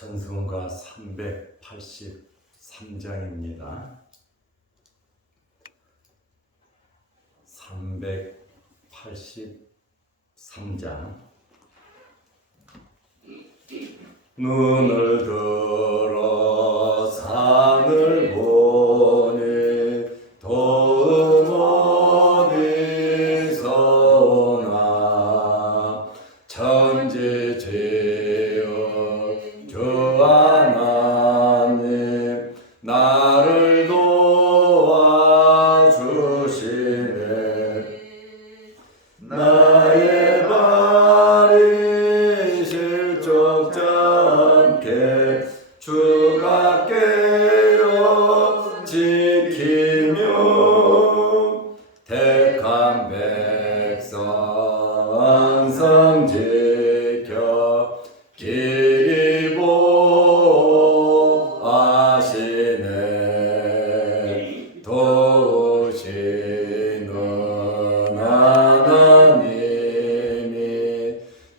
찬송가 383장입니다. 383장. 눈을 들어 산을 보니 도움 어디서 오나. 천지지은 주 하나님 나를 도와주시네. 나의 발이 실족지 않게 주가 깨어 지키며 택한 백성 항상 지켜 길이 보아시네. 도우시는 하나님이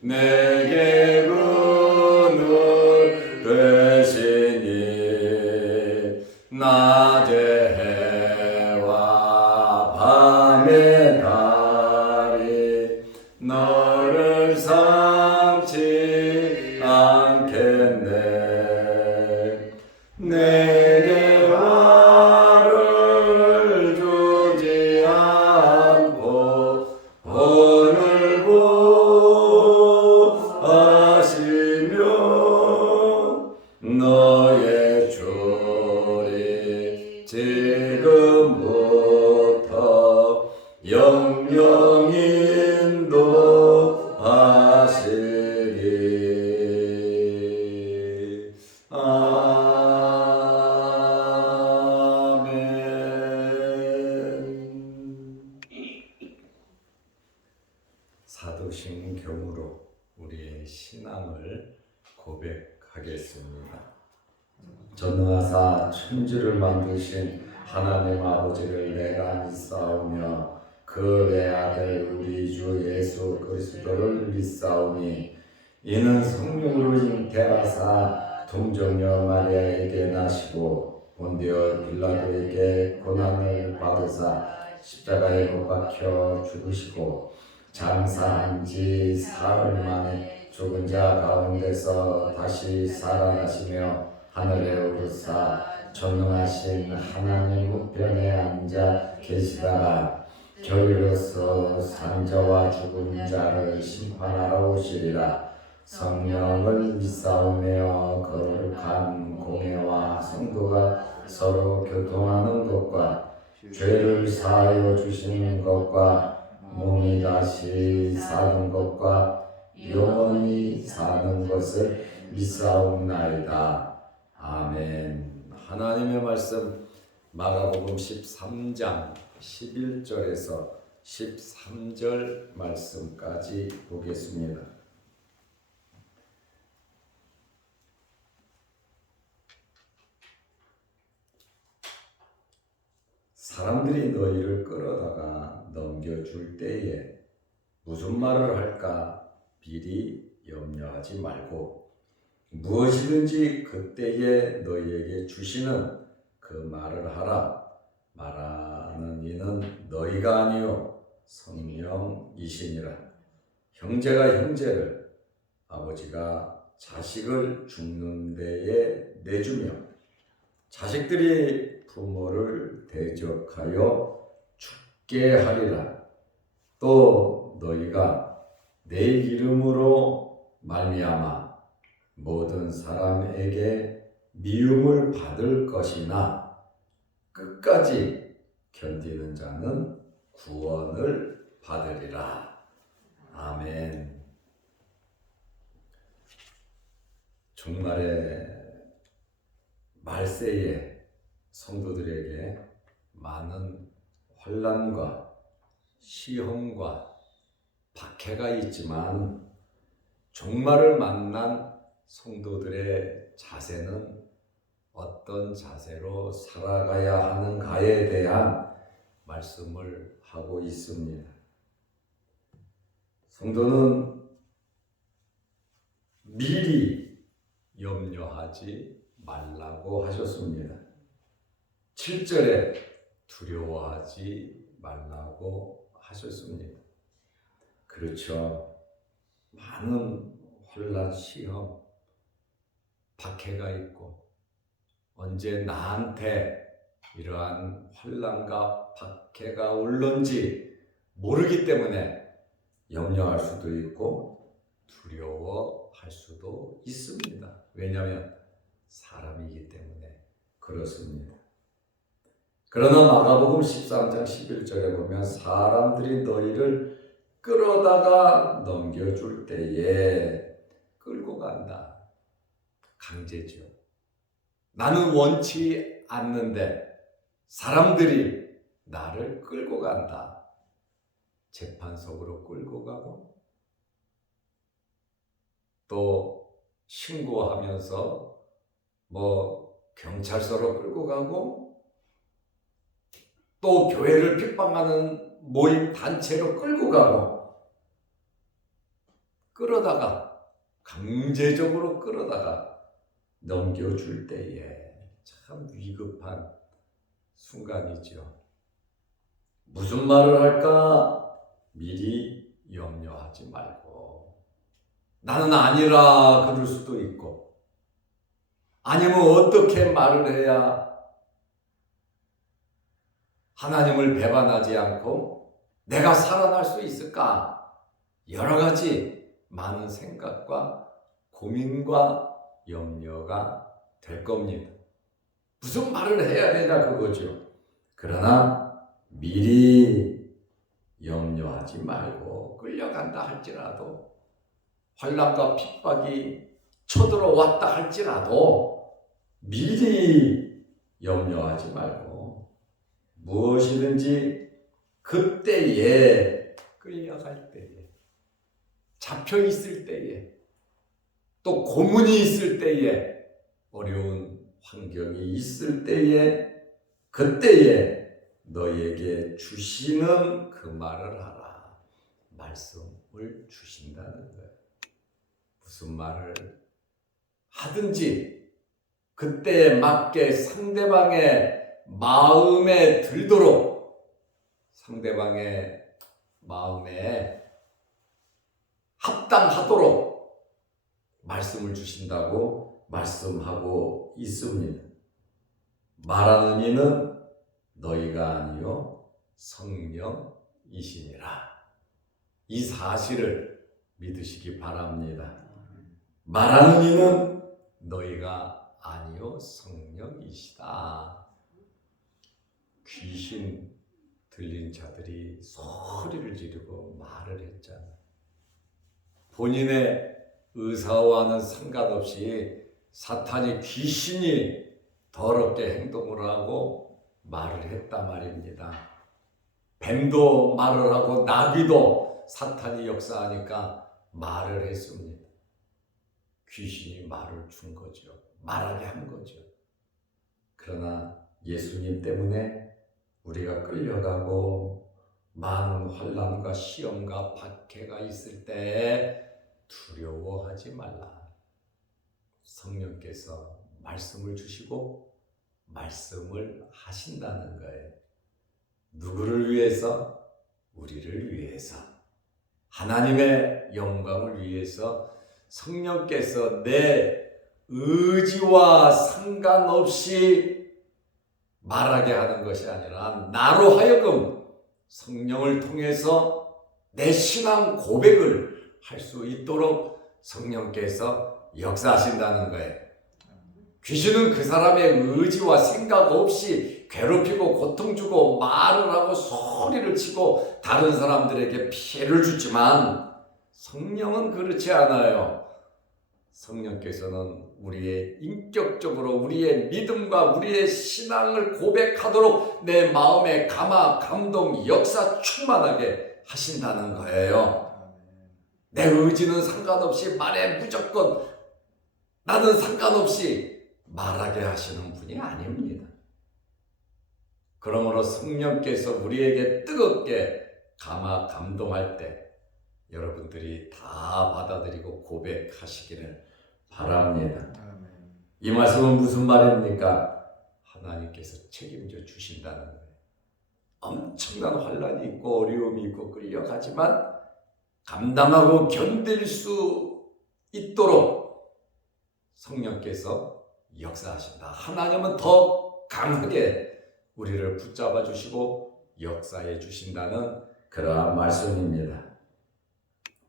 내게 그늘 되시니. 낮의 해와 밤의 달이 너를 삼지 않겠네. 내게 화를 주지 않고 오늘 보하시며 너의 줄이 지금부터 영영 인도하시리. 아멘. 사도신경으로 우리의 신앙을 고백하겠습니다. 전능하사 천지를 만드신 하나님 아버지를 내가 믿사오며 그 외아들 우리 주 예수 그리스도를 믿사오니 이는 성령으로 잉태하사 동정녀 마리아에게 나시고 본디오 빌라도에게 고난을 받으사 십자가에 못 박혀 죽으시고 장사한 지 사흘 만에 죽은 자 가운데서 다시 살아나시며 하늘에 오르사 전능하신 하나님 우편에 앉아 계시다가 결의로서 산자와 죽은 자를 심판하러 오시리라. 성령을 믿사오며 거룩한 공회와 성도가 서로 교통하는 것과 죄를 사하여 주시는 것과 몸이 다시 사는 것과 영원히 사는 것을 믿사옵나이다. 아멘. 하나님의 말씀 마가복음 13장 11절에서 13절 말씀까지 보겠습니다. 사람들이 너희를 끌어다가 넘겨줄 때에 무슨 말을 할까 미리 염려하지 말고 무엇이든지 그때에 너희에게 주시는 그 말을 하라. 말하는 이는 너희가 아니요 성령이시니라. 형제가 형제를, 아버지가 자식을 죽는 데에 내주며 자식들이 부모를 대적하여 죽게 하리라. 또 너희가 내 이름으로 말미암아 모든 사람에게 미움을 받을 것이나 끝까지 견디는 자는 구원을 받으리라. 아멘. 종말의 말세에 성도들에게 많은 환난과 시험과 박해가 있지만 종말을 만난 성도들의 자세는 어떤 자세로 살아가야 하는가에 대한 말씀을 하고 있습니다. 성도는 미리 염려하지 말라고 하셨습니다. 7절에 두려워하지 말라고 하셨습니다. 그렇죠. 많은 혼란, 시험, 박해가 있고 언제 나한테 이러한 혼란과 박해가 올런지 모르기 때문에 염려할 수도 있고 두려워할 수도 있습니다. 왜냐하면 사람이기 때문에 그렇습니다. 그러나 마가복음 13장 11절에 보면 사람들이 너희를 끌어다가 넘겨줄 때에 끌고 간다. 강제죠. 나는 원치 않는데 사람들이 나를 끌고 간다. 재판석으로 끌고 가고 또 신고하면서 경찰서로 끌고 가고 또 교회를 핍박하는 모임 단체로 끌고 가고 끌어다가 강제적으로 끌어다가 넘겨줄 때에 참 위급한 순간이죠. 무슨 말을 할까 미리 염려하지 말고 나는 아니라 그럴 수도 있고 아니면 어떻게 말을 해야 하나님을 배반하지 않고 내가 살아날 수 있을까? 여러 가지 많은 생각과 고민과 염려가 될 겁니다. 무슨 말을 해야 되냐 그거죠. 그러나 미리 염려하지 말고 끌려간다 할지라도 환난과 핍박이 쳐들어왔다 할지라도 미리 염려하지 말고 무엇이든지 그때에 끌려갈 때에 잡혀 있을 때에 또 고문이 있을 때에 어려운 환경이 있을 때에 그때에 너에게 주시는 그 말을 하라. 말씀을 주신다는 거예요. 무슨 말을 하든지 그때에 맞게 상대방의 마음에 들도록 상대방의 마음에 합당하도록 말씀을 주신다고 말씀하고 있습니다. 말하는 이는 너희가 아니요 성령이시니라. 이 사실을 믿으시기 바랍니다. 말하는 이는 너희가 아니요 성령이시다. 귀신 들린 자들이 소리를 지르고 말을 했잖아요. 본인의 의사와는 상관없이 사탄이 귀신이 더럽게 행동을 하고 말을 했단 말입니다. 뱀도 말을 하고 나귀도 사탄이 역사하니까 말을 했습니다. 귀신이 말을 준 거죠. 말하게 한 거죠. 그러나 예수님 때문에 우리가 끌려가고 많은 환난과 시험과 박해가 있을 때 두려워하지 말라. 성령께서 말씀을 주시고 말씀을 하신다는 거예요. 누구를 위해서? 우리를 위해서. 하나님의 영광을 위해서 성령께서 내 의지와 상관없이 말하게 하는 것이 아니라 나로 하여금 성령을 통해서 내 신앙 고백을 할 수 있도록 성령께서 역사하신다는 거예요. 귀신은 그 사람의 의지와 생각 없이 괴롭히고 고통 주고 말을 하고 소리를 치고 다른 사람들에게 피해를 주지만 성령은 그렇지 않아요. 성령께서는 우리의 인격적으로 우리의 믿음과 우리의 신앙을 고백하도록 내 마음에 감화, 감동, 역사 충만하게 하신다는 거예요. 내 의지는 상관없이 말에 무조건 나는 상관없이 말하게 하시는 분이 아닙니다. 그러므로 성령께서 우리에게 뜨겁게 감화, 감동할 때 여러분들이 다 받아들이고 고백하시기를 바랍니다. 이 말씀은 무슨 말입니까? 하나님께서 책임져 주신다는 거예요. 엄청난 환란이 있고 어려움이 있고 끌려가지만 감당하고 견딜 수 있도록 성령께서 역사하신다. 하나님은 더 강하게 우리를 붙잡아 주시고 역사해 주신다는 그러한 말씀입니다.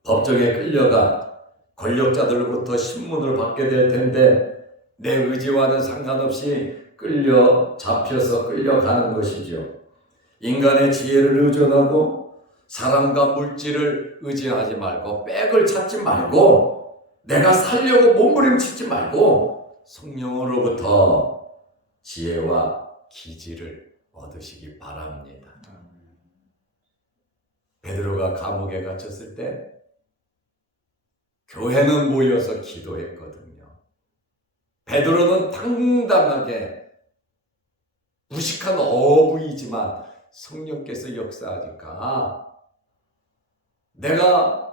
법정에 끌려가 권력자들로부터 신문을 받게 될 텐데 내 의지와는 상관없이 잡혀서 끌려가는 것이죠. 인간의 지혜를 의존하고 사람과 물질을 의지하지 말고 백을 찾지 말고 내가 살려고 몸부림치지 말고 성령으로부터 지혜와 기지를 얻으시기 바랍니다. 베드로가 감옥에 갇혔을 때 교회는 모여서 기도했거든요. 베드로는 당당하게 무식한 어부이지만 성령께서 역사하니까 내가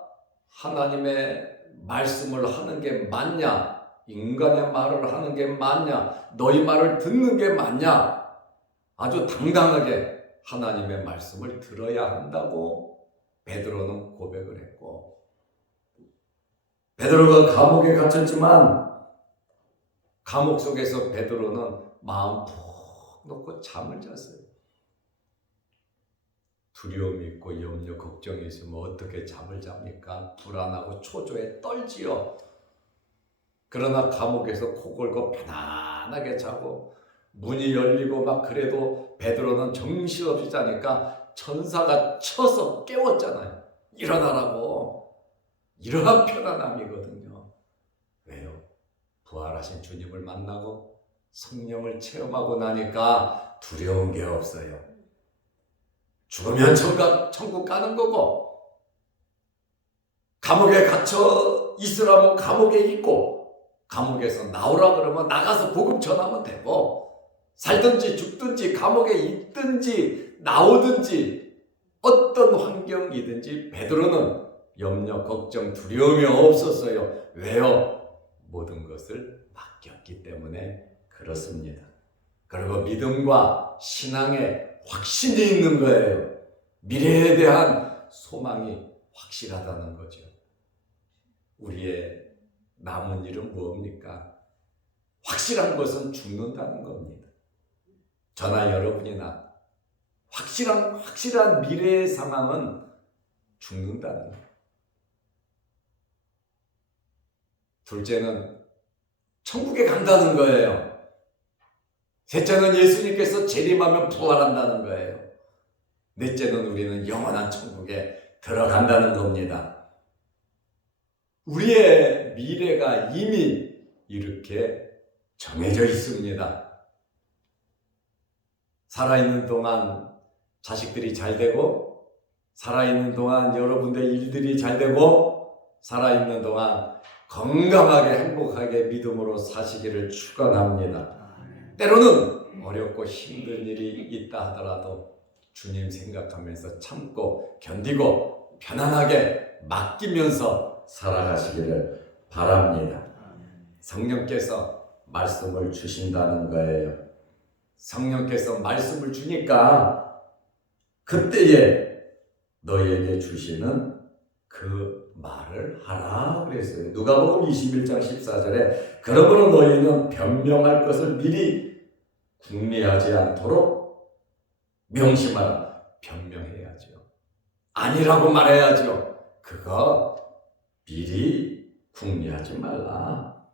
하나님의 말씀을 하는 게 맞냐? 인간의 말을 하는 게 맞냐? 너희 말을 듣는 게 맞냐? 아주 당당하게 하나님의 말씀을 들어야 한다고 베드로는 고백을 했고, 베드로가 감옥에 갇혔지만 감옥 속에서 베드로는 마음 푹 놓고 잠을 잤어요. 두려움이 있고 염려, 걱정이 있으면 어떻게 잠을 잡니까? 불안하고 초조해 떨지요. 그러나 감옥에서 코 골고 편안하게 자고 문이 열리고 막 그래도 베드로는 정신없이 자니까 천사가 쳐서 깨웠잖아요. 일어나라고. 이러한 편안함이거든요. 왜요? 부활하신 주님을 만나고 성령을 체험하고 나니까 두려운 게 없어요. 죽으면 천국 가는 거고, 감옥에 갇혀 있으라면 감옥에 있고, 감옥에서 나오라 그러면 나가서 복음 전하면 되고, 살든지 죽든지 감옥에 있든지 나오든지 어떤 환경이든지 베드로는 염려, 걱정, 두려움이 없었어요. 왜요? 모든 것을 맡겼기 때문에 그렇습니다. 그리고 믿음과 신앙에 확신이 있는 거예요. 미래에 대한 소망이 확실하다는 거죠. 우리의 남은 일은 뭡니까? 확실한 것은 죽는다는 겁니다. 저나 여러분이나 확실한 미래의 상황은 죽는다는 거예요. 둘째는 천국에 간다는 거예요. 셋째는 예수님께서 재림하면 부활한다는 거예요. 넷째는 우리는 영원한 천국에 들어간다는 겁니다. 우리의 미래가 이미 이렇게 정해져 있습니다. 살아있는 동안 자식들이 잘 되고, 살아있는 동안 여러분들 일들이 잘 되고, 살아있는 동안 건강하게 행복하게 믿음으로 사시기를 축원합니다. 때로는 어렵고 힘든 일이 있다 하더라도 주님 생각하면서 참고 견디고 편안하게 맡기면서 살아가시기를 바랍니다. 성령께서 말씀을 주신다는 거예요. 성령께서 말씀을 주니까 그때에 너희에게 주시는 그 말을 하라 그랬어요. 누가복음 21장 14절에 그러므로 너희는 변명할 것을 미리 궁리하지 않도록 명심하라. 변명해야죠. 아니라고 말해야죠. 그거 미리 궁리하지 말라.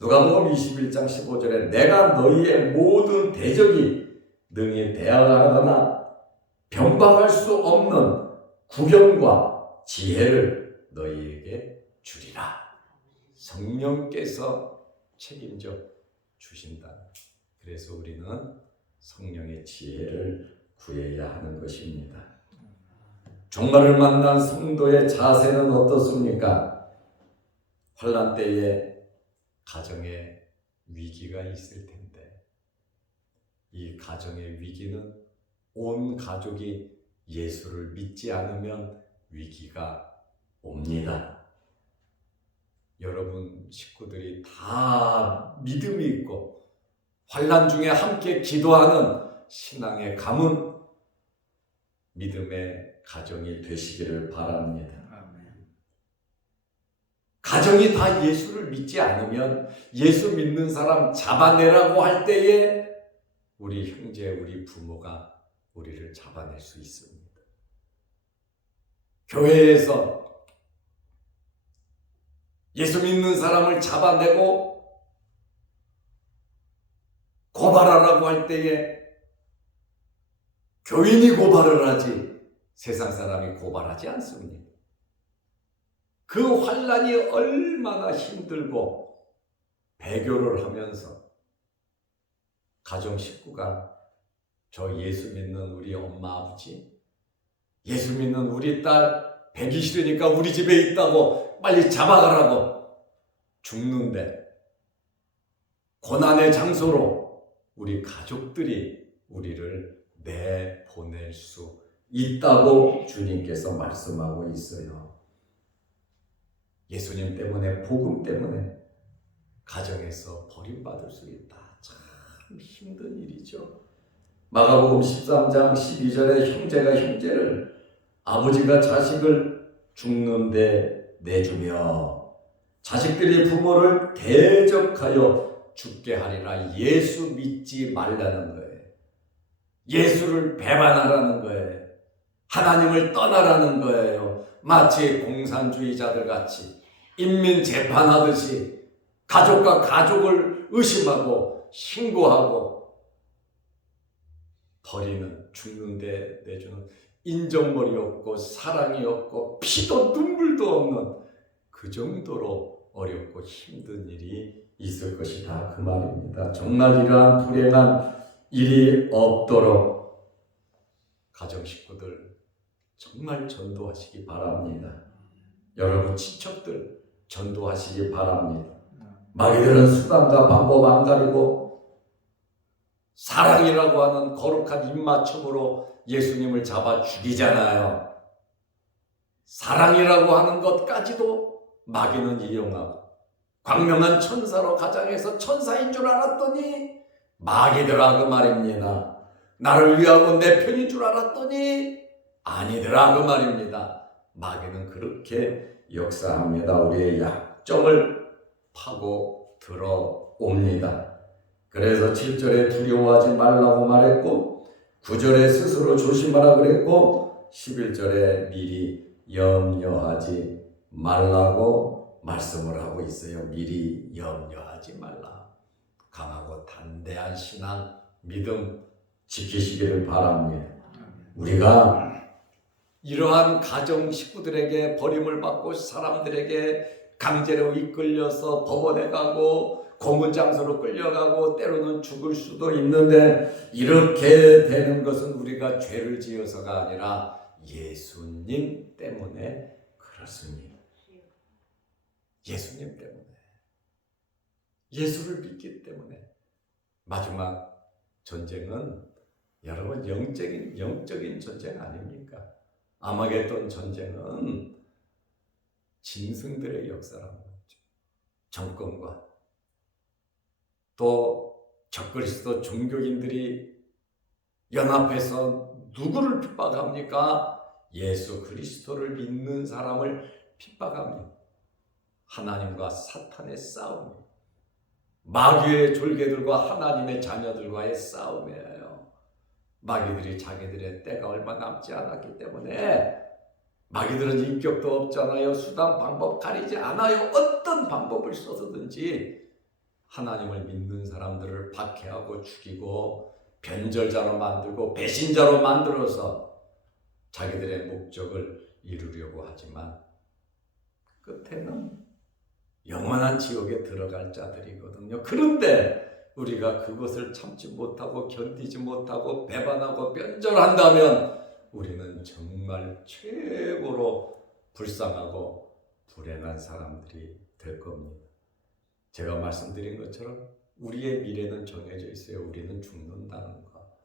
누가복음 21장 15절에 내가 너희의 모든 대적이 능히 대항하거나 변박할 수 없는 구견과 지혜를 너희에게 주리라. 성령께서 책임져 주신다. 그래서 우리는 성령의 지혜를 구해야 하는 것입니다. 종말을 만난 성도의 자세는 어떻습니까? 환난 때에 가정에 위기가 있을 텐데 이 가정의 위기는 온 가족이 예수를 믿지 않으면 위기가 옵니다. 여러분 식구들이 다 믿음이 있고 환난 중에 함께 기도하는 신앙의 가문, 믿음의 가정이 되시기를 바랍니다. 가정이 다 예수를 믿지 않으면 예수 믿는 사람 잡아내라고 할 때에 우리 형제, 우리 부모가 우리를 잡아낼 수 있습니다. 교회에서 예수 믿는 사람을 잡아내고 고발하라고 할 때에 교인이 고발을 하지 세상 사람이 고발하지 않습니다. 그 환난이 얼마나 힘들고 배교를 하면서 가정 식구가 저 예수 믿는 우리 엄마 아버지, 예수 믿는 우리 딸 배기 싫으니까 우리 집에 있다고 빨리 잡아가라고 죽는데 고난의 장소로 우리 가족들이 우리를 내보낼 수 있다고 주님께서 말씀하고 있어요. 예수님 때문에, 복음 때문에 가정에서 버림받을 수 있다. 참 힘든 일이죠. 마가복음 13장 12절에 형제가 형제를, 아버지가 자식을 죽는데 내주며 자식들이 부모를 대적하여 죽게 하리라. 예수 믿지 말라는 거예요. 예수를 배반하라는 거예요. 하나님을 떠나라는 거예요. 마치 공산주의자들 같이 인민 재판하듯이 가족과 가족을 의심하고 신고하고 버리는, 죽는데 내주는, 인정머리 없고 사랑이 없고 피도 눈물도 없는 그 정도로 어렵고 힘든 일이 있을 것이다, 그 말입니다. 정말 이러한 불행한 일이 없도록 가정 식구들 정말 전도하시기 바랍니다. 여러분 친척들 전도하시기 바랍니다. 마귀들은 수단과 방법 안 가리고 사랑이라고 하는 거룩한 입맞춤으로 예수님을 잡아 죽이잖아요. 사랑이라고 하는 것까지도 마귀는 이용하고, 광명한 천사로 가장해서 천사인 줄 알았더니 마귀더라, 그 말입니다. 나를 위하고 내 편인 줄 알았더니 아니더라, 그 말입니다. 마귀는 그렇게 역사합니다. 우리의 약점을 파고 들어옵니다. 그래서 7절에 두려워하지 말라고 말했고, 9절에 스스로 조심하라 그랬고, 11절에 미리 염려하지 말라고 말씀을 하고 있어요. 미리 염려하지 말라. 강하고 단대한 신앙, 믿음 지키시기를 바랍니다. 우리가 이러한 가정 식구들에게 버림을 받고 사람들에게 강제로 이끌려서 법원에 가고 고문장소로 끌려가고 때로는 죽을 수도 있는데, 이렇게 되는 것은 우리가 죄를 지어서가 아니라 예수님 때문에 그렇습니다. 예수님 때문에, 예수를 믿기 때문에. 마지막 전쟁은 여러분 영적인 전쟁 아닙니까? 아마겟돈 전쟁은 짐승들의 역사라는 거죠. 정권과 또 적그리스도 종교인들이 연합해서 누구를 핍박합니까? 예수 그리스도를 믿는 사람을 핍박합니다. 하나님과 사탄의 싸움이에요. 마귀의 졸개들과 하나님의 자녀들과의 싸움이에요. 마귀들이 자기들의 때가 얼마 남지 않았기 때문에, 마귀들은 인격도 없잖아요. 수단 방법 가리지 않아요. 어떤 방법을 써서든지 하나님을 믿는 사람들을 박해하고 죽이고 변절자로 만들고 배신자로 만들어서 자기들의 목적을 이루려고 하지만 끝에는 영원한 지옥에 들어갈 자들이거든요. 그런데 우리가 그것을 참지 못하고 견디지 못하고 배반하고 변절한다면 우리는 정말 최고로 불쌍하고 불행한 사람들이 될 겁니다. 제가 말씀드린 것처럼 우리의 미래는 정해져 있어요. 우리는 죽는다는 거,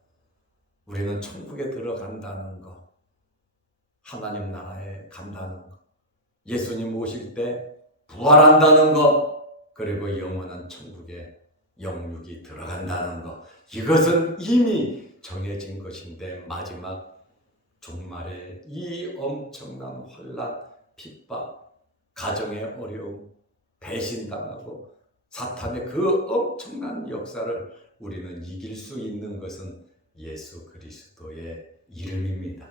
우리는 천국에 들어간다는 거, 하나님 나라에 간다는 거. 예수님 오실 때 부활한다는 것, 그리고 영원한 천국에 영육이 들어간다는 것, 이것은 이미 정해진 것인데 마지막 종말에 이 엄청난 환난, 핍박, 가정의 어려움, 배신당하고 사탄의 그 엄청난 역사를 우리는 이길 수 있는 것은 예수 그리스도의 이름입니다.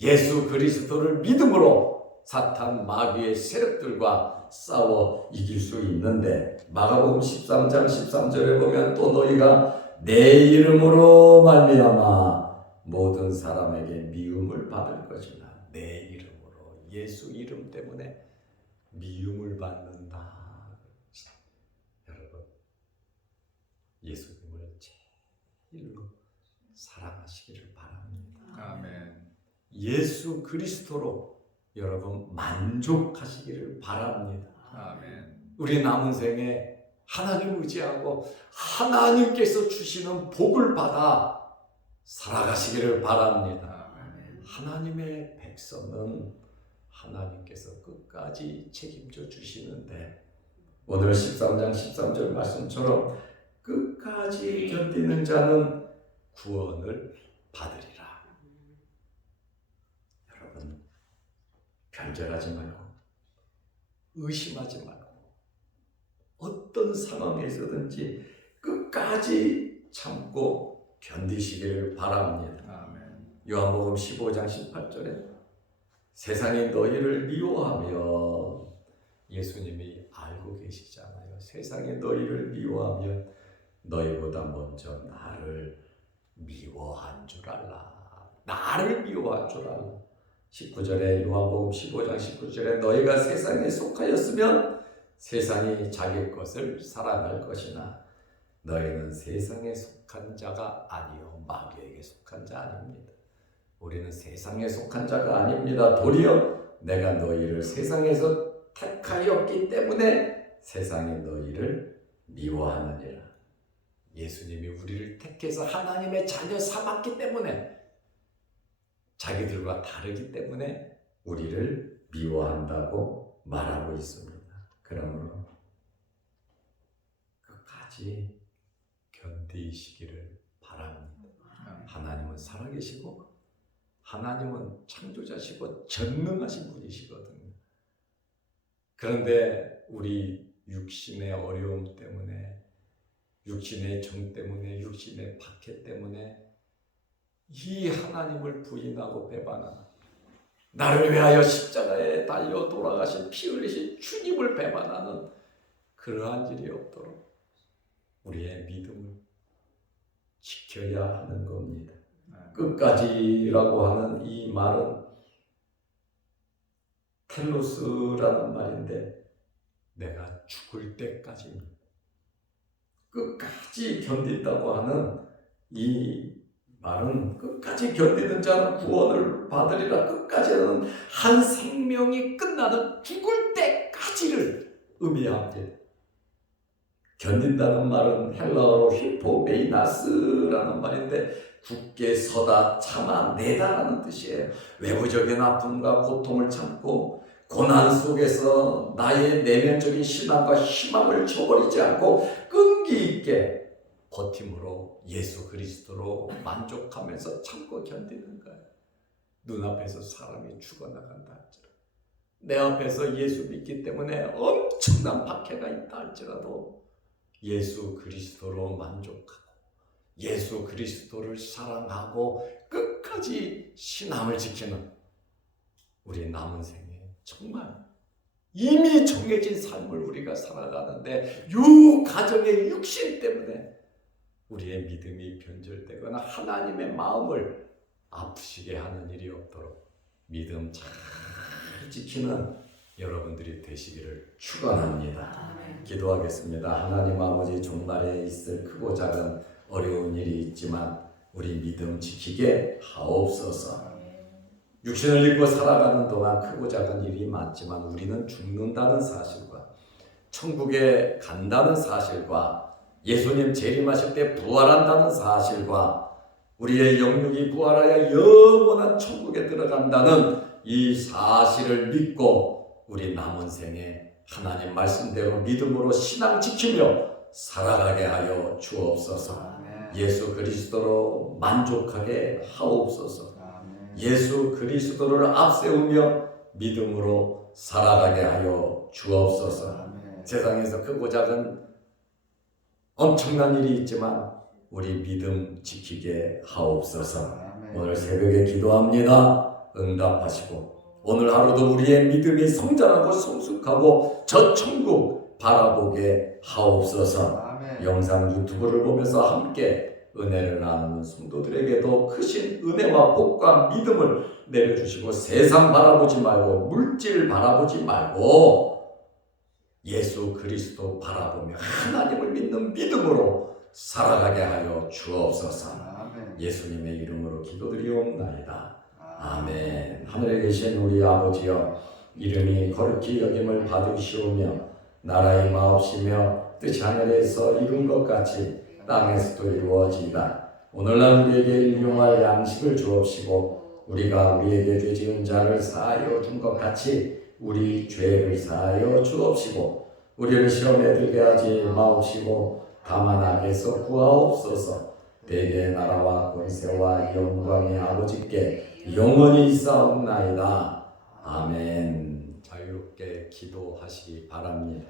예수 그리스도를 믿음으로 사탄 마귀의 세력들과 싸워 이길 수 있는데, 마가복음 13장 13절에 보면 또 너희가 내 이름으로 말미암아 모든 사람에게 미움을 받을 것이나, 내 이름으로, 예수 이름 때문에 미움을 받는다. 여러분, 예수님을 제일로 사랑하시기를 바랍니다. 아멘. 예수 그리스도로 여러분 만족하시기를 바랍니다. 아멘. 우리 남은 생에 하나님 의지하고 하나님께서 주시는 복을 받아 살아가시기를 바랍니다. 아멘. 하나님의 백성은 하나님께서 끝까지 책임져 주시는데, 오늘 13장 13절 말씀처럼 끝까지 견디는 자는 구원을 받으리라. 여러분, 변절하지 말고 의심하지 말고 어떤 상황에서든지 끝까지 참고 견디시기를 바랍니다. 아멘. 요한복음 15장 18절에 세상이 너희를 미워하면, 예수님이 알고 계시잖아요. 세상이 너희를 미워하면 너희보다 먼저 나를 미워한 줄 알라. 나를 미워한 줄 알라. 19절에 요한복음 15장 19절에 너희가 세상에 속하였으면 세상이 자기 것을 사랑할 것이나 너희는 세상에 속한 자가 아니요 마귀에게 속한 자 아닙니다. 우리는 세상에 속한 자가 아닙니다. 도리어 내가 너희를 세상에서 택하였기 때문에 세상이 너희를 미워하느니라. 예수님이 우리를 택해서 하나님의 자녀 삼았기 때문에, 자기들과 다르기 때문에 우리를 미워한다고 말하고 있습니다. 그러므로 끝까지 견디시기를 바랍니다. 하나님은 살아계시고 하나님은 창조자시고 전능하신 분이시거든요. 그런데 우리 육신의 어려움 때문에, 육신의 정 때문에, 육신의 박해 때문에 이 하나님을 부인하고 배반하는, 나를 위하여 십자가에 달려 돌아가신 피 흘리신 주님을 배반하는 그러한 일이 없도록 우리의 믿음을 지켜야 하는 겁니다. 끝까지라고 하는 이 말은 텔로스라는 말인데, 내가 죽을 때까지 끝까지 견딘다고 하는 이 말은, 끝까지 견디는 자는 구원을 받으리라. 끝까지는 한 생명이 끝나는 죽을 때까지를 의미합니다. 견딘다는 말은 헬라어로 히포메이나스라는 말인데, 굳게 서다, 참아내다라는 뜻이에요. 외부적인 아픔과 고통을 참고 고난 속에서 나의 내면적인 신앙과 희망을 저버리지 않고 끈기 있게 버팀으로 예수 그리스도로 만족하면서 참고 견디는 거예요. 눈앞에서 사람이 죽어나간다 할지라도, 내 앞에서 예수 믿기 때문에 엄청난 박해가 있다 할지라도 예수 그리스도로 만족하고 예수 그리스도를 사랑하고 끝까지 신앙을 지키는 우리 남은 생에 정말 이미 정해진 삶을 우리가 살아가는데, 이 가정의 육신 때문에 우리의 믿음이 변절되거나 하나님의 마음을 아프시게 하는 일이 없도록 믿음 잘 지키는 여러분들이 되시기를 축원합니다. 기도하겠습니다. 하나님 아버지, 종말에 있을 크고 작은 어려운 일이 있지만 우리 믿음 지키게 하옵소서. 육신을 입고 살아가는 동안 크고 작은 일이 많지만 우리는 죽는다는 사실과 천국에 간다는 사실과 예수님 재림하실 때 부활한다는 사실과 우리의 영육이 부활하여 영원한 천국에 들어간다는 이 사실을 믿고 우리 남은 생에 하나님 말씀대로 믿음으로 신앙 지키며 살아가게 하여 주옵소서. 예수 그리스도로 만족하게 하옵소서. 예수 그리스도를 앞세우며 믿음으로 살아가게 하여 주옵소서. 세상에서 크고 작은 엄청난 일이 있지만 우리 믿음 지키게 하옵소서. 오늘 새벽에 기도합니다. 응답하시고 오늘 하루도 우리의 믿음이 성장하고 성숙하고 저 천국 바라보게 하옵소서. 영상 유튜브를 보면서 함께 은혜를 나누는 성도들에게도 크신 은혜와 복과 믿음을 내려주시고 세상 바라보지 말고 물질 바라보지 말고 예수 그리스도 바라보며 하나님을 믿는 믿음으로 살아가게 하여 주옵소서. 예수님의 이름으로 기도드리옵나이다. 아멘. 하늘에 계신 우리 아버지여, 이름이 거룩히 여김을 받으시오며 나라의 마옵시며 뜻이 하늘에서 이룬 것 같이 땅에서도 이루어지이다. 오늘날 우리에게 일용할 양식을 주옵시고 우리가 우리에게 죄 지은 자를 사하여 준 것 같이 우리 죄를 사하여 주옵시고 우리를 시험에 들게 하지 마옵시고 다만 악에서 구하옵소서. 대개 나라와 권세와 영광의 아버지께 영원히 있사옵나이다. 아멘. 자유롭게 기도하시기 바랍니다.